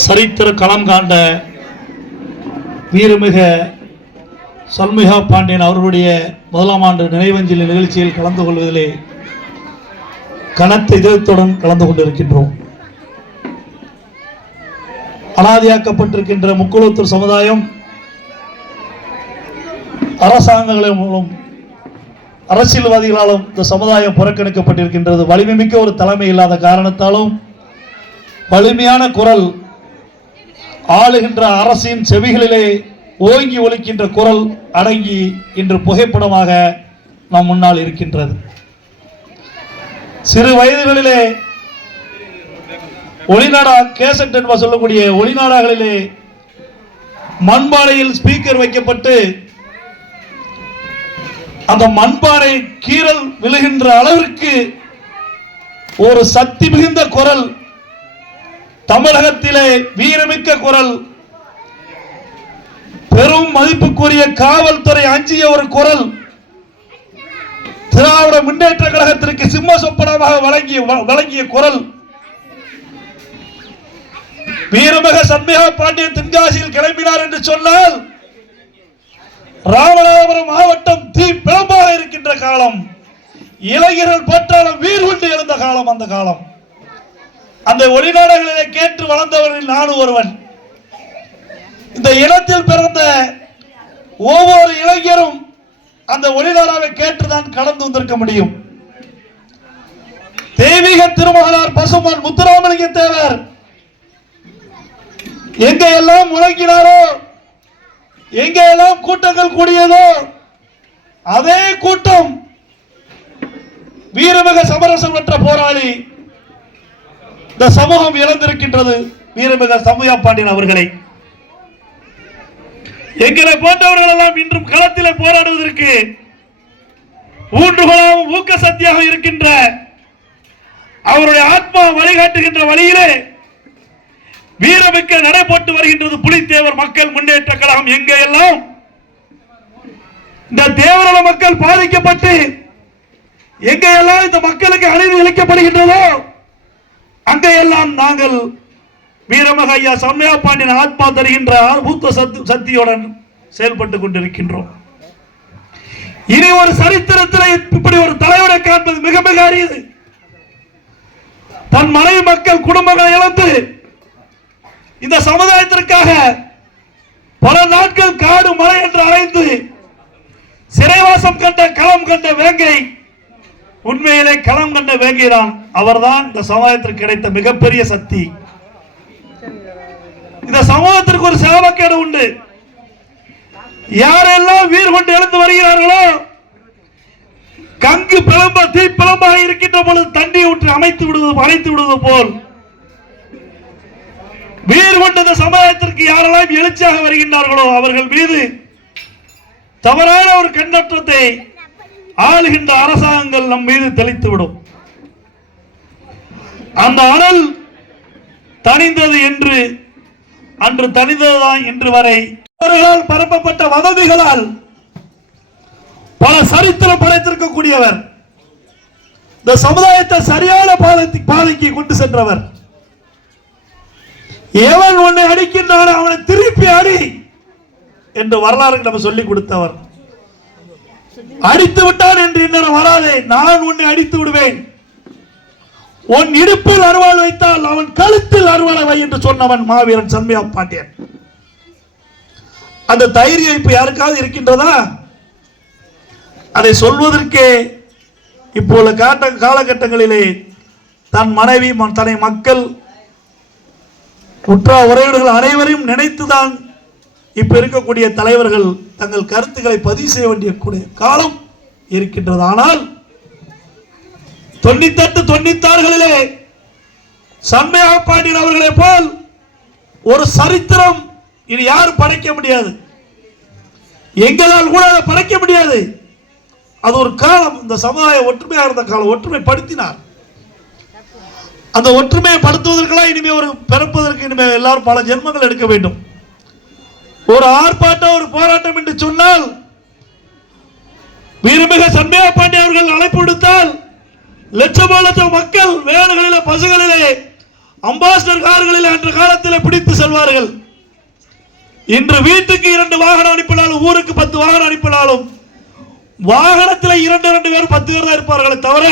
சரித்திர களம் காண்ட வீரமிக சல்மிகா பாண்டியன் அவர்களுடைய முதலாம் ஆண்டு நினைவஞ்சலி நிகழ்ச்சியில் கலந்து கொள்வதிலே கனத்த இதயத்துடன் கலந்து கொண்டிருக்கின்றோம். அனாதியாக்கப்பட்டிருக்கின்ற முக்குளத்தூர் சமுதாயம் அரசாங்கங்களின் மூலம் அரசியல்வாதிகளாலும் இந்த சமுதாயம் புறக்கணிக்கப்பட்டிருக்கின்றது. வலிமை மிக்க ஒரு தலைமை இல்லாத காரணத்தாலும் வலிமையான குரல் ஆளுகின்ற அரசின் செவிகளிலே ஓங்கி ஒலிக்கின்ற குரல் அடங்கி இன்று புகைப்படமாக நம் முன்னால் இருக்கின்றது. சிறு வயதுகளிலே ஒளிநாடா கேசட் என்ப சொல்லக்கூடிய ஒளிநாடாகளிலே மண்பானையில் ஸ்பீக்கர் வைக்கப்பட்டு அந்த மண்பானை கீறல் விழுகின்ற அளவிற்கு ஒரு சக்தி மிகுந்த குரல் தமிழகத்திலே வீரமிக்க குரல். பெரும் மதிப்புக்குரிய காவல்துறை அஞ்சிய ஒரு குரல். திராவிட முன்னேற்ற கழகத்திற்கு சிம்ம சொப்பனமாக வழங்கிய வழங்கிய குரல். வீரமிக சண்முக பாண்டியன் தென்காசியில் கிளம்பினார் என்று சொன்னால் ராமநாதபுரம் மாவட்டம் தீ பிளம்பாக இருக்கின்ற காலம். இளைஞர்கள் பற்றாலும் வீர் கொண்டு எழுந்த காலம் அந்த காலம். அந்த ஒளிநாடகளிலே கேட்டு வளர்ந்தவர்கள் நானும் ஒருவன். இந்த இனத்தில் பிறந்த ஒவ்வொரு இளைஞரும் அந்த ஒளிநாடாவை கேட்டுதான் கடந்து வந்திருக்க முடியும். தெய்வீக திருமகனார் பசுமன் முத்துராமலிங்க தேவர் எங்க எல்லாம் முழங்கினாரோ எங்க எல்லாம் கூட்டங்கள் கூடியதோ அதே கூட்டம் வீரமிக சமரசம் பெற்ற போராளி இந்த சமூகம் இழந்திருக்கின்றது வீரமிக சமூக பாண்டியன் அவர்களை. எங்களை போன்றவர்கள் எல்லாம் இன்றும் களத்தில் போராடுவதற்கு ஊன்றுகோலாகவும் ஊக்க சக்தியாக இருக்கின்ற அவருடைய ஆத்மா வழிகாட்டுகின்ற வழியிலே வீரமிக்க நடைபோட்டு வருகின்றது புலித்தேவர் மக்கள் முன்னேற்ற கழகம் எங்கே எல்லாம்? இந்த தேவரல மக்கள் பாதிக்கப்பட்டு எங்க எல்லாம் இந்த மக்களுக்கு அநீதி இழைக்கப்படுகின்றதோ அங்கையெல்லாம் நாங்கள் வீரமக ஐயா சம்மையா பாண்டியன் ஆத்மா தருகின்ற பூத்த சத்து சக்தியுடன் செயல்பட்டுக் கொண்டிருக்கின்றோம். இனி ஒரு சரித்திரத்தில் இப்படி ஒரு தலைவரை காண்பது மிக மிக அரியது தன் மனைவி மக்கள் குடும்பங்களை இழந்து இந்த சமுதாயத்திற்காக பல நாட்கள் காடு மலை என்று அழைந்து சிறைவாசம் கண்ட களம் கண்ட வேங்கை உண்மையிலே களம் கண்ட வேங்கிறான் அவர்தான் இந்த சமுதாயத்திற்கு கிடைத்த மிகப்பெரிய சக்தி. இந்த சமூகத்திற்கு ஒரு சேவக்கேடு உண்டு. யாரெல்லாம் வீர் கொண்டு எழுந்து வருகிறார்களோ கங்கு பிளம்ப தீப்பிளம்பாக இருக்கின்ற பொழுது தண்ணி ஊற்றி அமைத்து விடுவது அணைத்து விடுவது போல். வீர் கொண்ட இந்த சமுதாயத்திற்கு யாரெல்லாம் எழுச்சியாக வருகின்றார்களோ அவர்கள் மீது தவறான ஒரு கண்ணற்றத்தை ஆளுகின்ற அரசாங்கங்கள் நம் மீது தெளித்துவிடும். அந்த அனல் தணிந்தது என்று அன்று தணிந்ததுதான் இன்று வரை. அவர்களால் பரப்பப்பட்ட வதந்திகளால் பல சரித்திரம் படைத்திருக்கக்கூடியவர் இந்த சமுதாயத்தை சரியான பாதை பாதைக்கு கொண்டு சென்றவர். எவன் உன்னை அடிக்கின்றானோ அவனை திருப்பி அடி என்று வரலாறு நம்ம சொல்லிக் கொடுத்தவர். அடித்து விட்டான் என்று இன்னும் வராதே. நான் உன்னை அடித்து விடுவேன். உன் இடுப்பில் அருவாள் வைத்தால் அவன் கழுத்தில் அருவாளை வை என்று சொன்னவன் மாவீரன் சண்மையா பாண்டியன். அந்த தைரியம் இப்ப யாருக்காவது இருக்கின்றதா? அதை சொல்வதற்கே இப்போது காட்ட காலகட்டங்களிலே தன் மனைவி தன்னை மக்கள் உற்றா உறவினர்கள் அனைவரையும் நினைத்துதான் இப்போ இருக்கக்கூடிய தலைவர்கள் தங்கள் கருத்துக்களை பதிவு செய்ய வேண்டிய கூடிய காலம் இருக்கின்றது. ஆனால் தொண்ணூத்தெட்டு தொண்ணூத்தாறுகளிலே சண்மையாக பாண்டியன் அவர்களை போல் ஒரு சரித்திரம் இது யாரும் படைக்க முடியாது. எங்களால் கூட அதை படைக்க முடியாது. அது ஒரு காலம் இந்த சமுதாய ஒற்றுமையாக இருந்த காலம் ஒற்றுமைப்படுத்தினார். அந்த ஒற்றுமையை படுத்துவதற்கெல்லாம் இனிமேல் ஒரு பிறப்பதற்கு இனிமேல் எல்லாரும் பல ஜென்மங்கள் எடுக்க வேண்டும். ஒரு ஆர்ப்பாட்டம் ஒரு போராட்டம் என்று சொன்னால் வீரமிக சண்மையா பாண்டிய அவர்கள் அழைப்பு விடுத்தால் லட்சமோ லட்சம் மக்கள் வேலைகளிலே பசுகளிலே அம்பாசிடர் கார்களில் அன்று காலத்தில் பிடித்து செல்வார்கள். இன்று வீட்டுக்கு இரண்டு வாகனம் அனுப்பினாலும் ஊருக்கு பத்து வாகனம் அனுப்பினாலும் வாகனத்தில் இரண்டு இரண்டு பேர் பத்து பேர் தான் இருப்பார்களே தவிர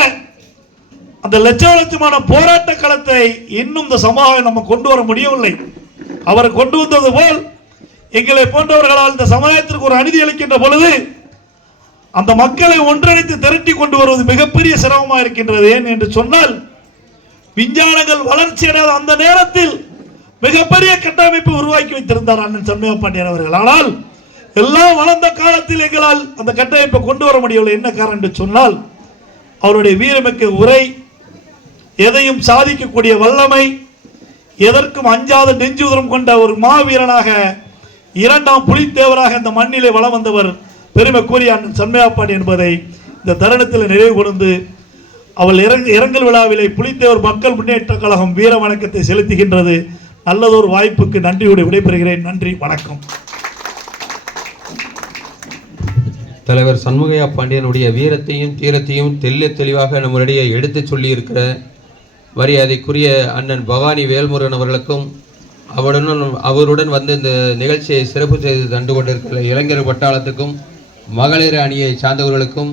அந்த லட்ச லட்சமான போராட்ட களத்தை இன்னும் இந்த சமூகம் நம்ம கொண்டு வர முடியவில்லை. அவர் கொண்டு வந்தது போல் எங்களை போன்றவர்களால் இந்த சமுதாயத்திற்கு ஒரு அநீதி அளிக்கின்ற பொழுது அந்த மக்களை ஒன்றிணைத்து திரட்டி கொண்டு வருவது மிகப்பெரிய சிரமமாக இருக்கின்றது. ஏன் என்று சொன்னால் விஞ்ஞானங்கள் வளர்ச்சி அடையாத அந்த நேரத்தில் மிகப்பெரிய கட்டமைப்பு உருவாக்கி வைத்திருந்தார் அண்ணன் சண்முக பாண்டியன் அவர்கள். ஆனால் எல்லாம் வளர்ந்த காலத்தில் எங்களால் அந்த கட்டமைப்பை கொண்டு வர முடியவில்லை. என்ன காரணம் என்று சொன்னால் அவருடைய வீரமிக்க உரை எதையும் சாதிக்கக்கூடிய வல்லமை எதற்கும் அஞ்சாத நெஞ்சுதரம் கொண்ட ஒரு மாவீரனாக இரண்டாம் புலித்தேவராக இந்த மண்ணிலே வலம் வந்தவர் பெருமை கூறிய அண்ணன் சண்முகாப்பாடி என்பதை இந்த தருணத்தில் நினைவு கூர்ந்து அவள் இறங்க இரங்கல் விழாவிலே புலித்தேவர் மக்கள் முன்னேற்ற கழகம் வீர வணக்கத்தை செலுத்துகின்றது. நல்லதொரு வாய்ப்புக்கு நன்றியோடு விடைபெறுகிறேன். நன்றி வணக்கம். தலைவர் சண்முகையா பாண்டியனுடைய வீரத்தையும் தீரத்தையும் தெல்ல தெளிவாக நம்மளிடையே எடுத்துச் சொல்லியிருக்கிற மரியாதைக்குரிய அண்ணன் பவானி வேல்முருகன் அவர்களுக்கும் அவருடன் அவருடன் வந்து இந்த நிகழ்ச்சியை சிறப்பு செய்து தந்து கொண்டிருக்கிற இளைஞர் பட்டாளத்துக்கும் மகளிர் அணியை சார்ந்தவர்களுக்கும்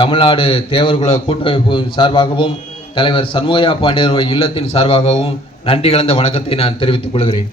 தமிழ்நாடு தேவர்குல கூட்டமைப்பு சார்பாகவும் தலைவர் சண்முகையா பாண்டியர் இல்லத்தின் சார்பாகவும் நன்றி கலந்த வணக்கத்தை நான் தெரிவித்துக் கொள்கிறேன்.